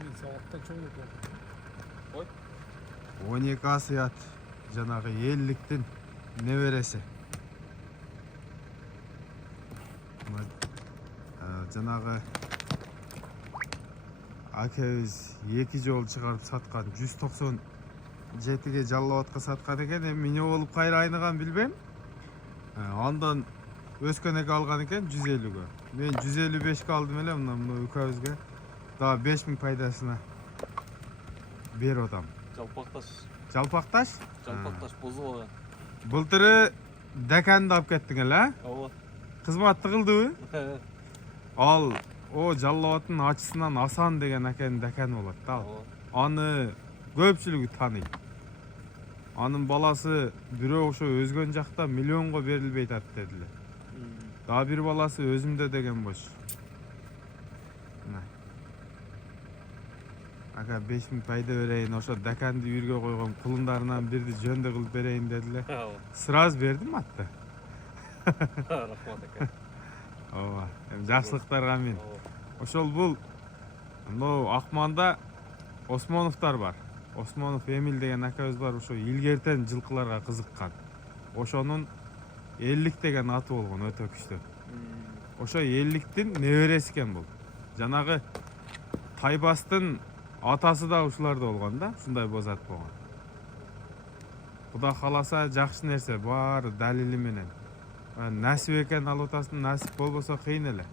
Сағатта чоң екен. Ой. 12 асыят жанагы 50-тин небересі. Жанагы акебиз 2 жол чыгарып саткан 197ге жаллабатка саткан экен. Эми эмне болуп кайра айныган билбейм. Андан өскөнөкө алган экен 150ге. Мен 155ке алдым эле, мына үкөбүзгө дагы 5000 пайдасына берип атам. Жалпакташ бозу. Былтыры деканды алып кеттиң эле, а? Ооба. Кызматты кылдыбы? Ал о жаллабаттын ачысынан Асан деген акенин деканы болот да. Аны көпчүлүгү тааныйт. Анын баласы бирөө ошо өзгөн жакта миллионго берилбей атат дедиле. Дагы бир баласы өзүмдө деген бош. Ага 5000 пайда берейин, ошо деканды үйүргө койгон кулундарынан бирди жөндө кылып берейин дедиле. Сразу бердим атты. Рахмат ака. Ооба, эми жакшылыктарга амин. Ошол бул мына Акманда Осмоновдор бар. Осмонов Эмил деген акабыз бар, ошо илгертен жылкыларга кызыккан. Ошонун 50 деген аты болгон, өтө күчтүү. Ошо 50-тин небереси экен бул. Жанагы Тайбастын атасы да ушуларда болгон да, ушундай бозат болгон. Кудай кааласа жакшы нерсе, баары далили менен. Насип экен алып атасың, насип болбосо кыйын эле.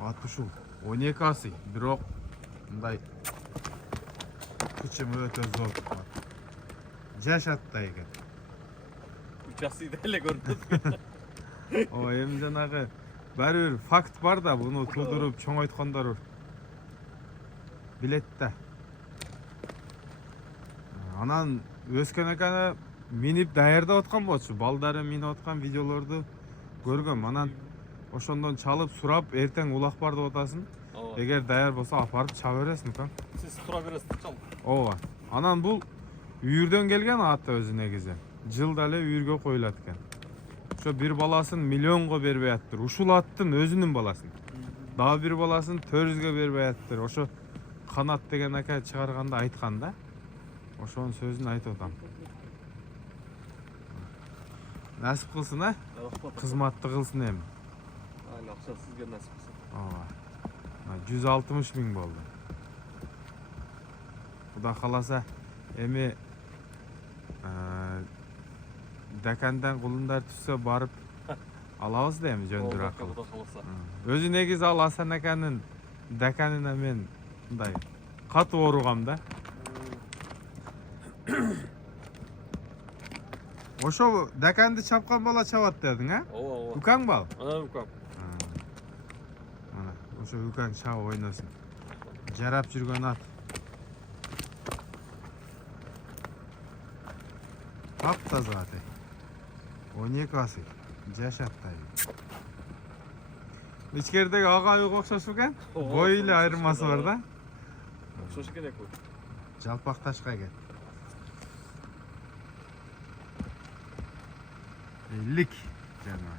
Ат ушул 12 асый, бирок мындай кычым өтө зор. Жашат да экен. 3 асыйда эле көрүнөт. Эми жанагы баары бир факт бар да, буну туудуруп чоңойткондор билет да. Анан өскөнөкө минип даярдап аткан болчу. Балдары минип аткан видеолорду көргөм. Анан ошондон чалып сурап, эртең улак бар деп атасың. Эгер даяр болсо апарып чаба бересиң, ка. Сиз тура бересиз, чал. Ооба. Анан бул үйүрдөн келген аты өзү негизи. Жылда эле үйүргө коюлат экен. Ошо бир баласын миллионго бербей аттыр. Ушул аттын өзүнүн баласын. Дагы бир баласын 400ге бербей аттыр. Ошо Канат деген ака чыгарганда айткан да. Ошонун сөзүн айтып атам. Насип кылсын, а? Кызматты кылсын эми. Айла акча сизге насип кылсын. Ооба. 160 000 болду. Кудай кааласа эми декандан кулундар түшсө барып алабыз да эми жөндүр акылы. Өзү негизи ал Асан аканын деканына мен мындай катуу ооругам да. Ошо деканды чапкан бала чабат дедиң, а? Ооба. Укаң бал? Укам. Мына ошо укаң чабып ойносун. Жарап жүргөн ат. Таптаза аты. 12 асый. Жашат да. Ичкеридеги ага үйгө окшош экен. Бой эле айырмасы бар да. Окшош экен экөө. Жалпакташка кет. 50 жана.